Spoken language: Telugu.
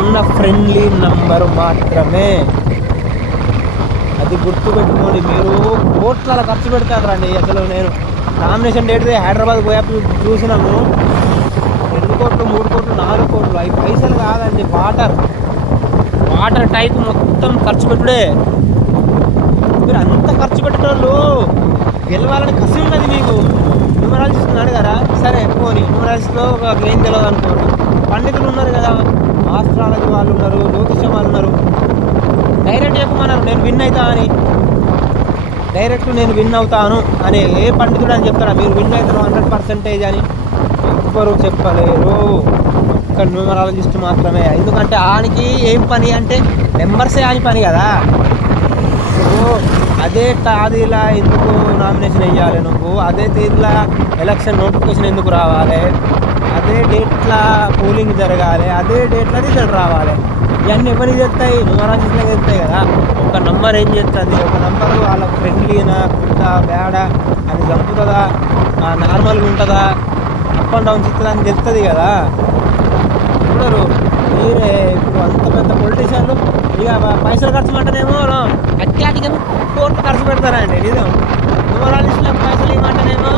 అన్న ఫ్రెండ్లీ నంబరు మాత్రమే. అది గుర్తుపెట్టుకోండి. మీరు కోట్ల ఖర్చు పెడతారండి. అసలు నేను నామినేషన్ డేట్ హైదరాబాద్ పోయాపు చూసినాము. 2 కోట్లు 3 కోట్లు 4 కోట్లు అవి పైసలు కాదండి, వాటర్ టైప్ మొత్తం ఖర్చు పెట్టుడే. మీరు అంత ఖర్చు పెట్టేటోళ్ళు గెలవాలని కసి ఉన్నది మీకు. న్యూమరాలజిస్ట్ అడిగారా? సరే పోనీ న్యూమరాలజిస్ట్లో ఒక ఏం తెలియదు అనుకోండి. పండితులు ఉన్నారు కదా, ఆస్ట్రాలజీ వాళ్ళు ఉన్నారు, జ్యోతిష్యం వాళ్ళు ఉన్నారు. డైరెక్ట్ చెప్పమన్నారు నేను విన్ అవుతా అని ఏ పండితుడు అని చెప్తారా? మీరు విన్ అవుతారు 100% అని ఎవ్వరు చెప్పలేరు. ఒక్క న్యూమరాలజిస్ట్ మాత్రమే. ఎందుకంటే ఆనికి ఏం పని అంటే నెంబర్సే ఆని పని కదా. సో అదే తాదీలా ఎందుకు నామినేషన్ వేయాలి నువ్వు? అదే తేదీలా ఎలక్షన్ నోటిఫికేషన్ ఎందుకు రావాలి? అదే డేట్లా పోలింగ్ జరగాలి, అదే డేట్లా రిజల్ట్ రావాలి. ఇవన్నీ ఎవరికి చెప్తాయి? న్యూమరాలజిస్ట్లకు చెప్తాయి కదా. ఒక నంబర్ ఏం చేస్తుంది? ఒక నంబరు వాళ్ళ ఫ్రెండ్లీనా, గుడ్డా, బ్యాడా అని చంపుతుందా, నార్మల్గా ఉంటుందా, అప్ అండ్ డౌన్స్ ఇస్తుందా అని తెలుస్తుంది కదా. చూడరు మీరే. ఇప్పుడు అంత పెద్ద పొలిటీషియన్లు ఇక పైసలు ఖర్చు పెట్టనేమో అత్యాధికంగా కోట్లు ఖర్చు పెడతారండి. నిజం. న్యూమరాలజిస్టులకు పైసలు ఇవ్వమంటేనేమో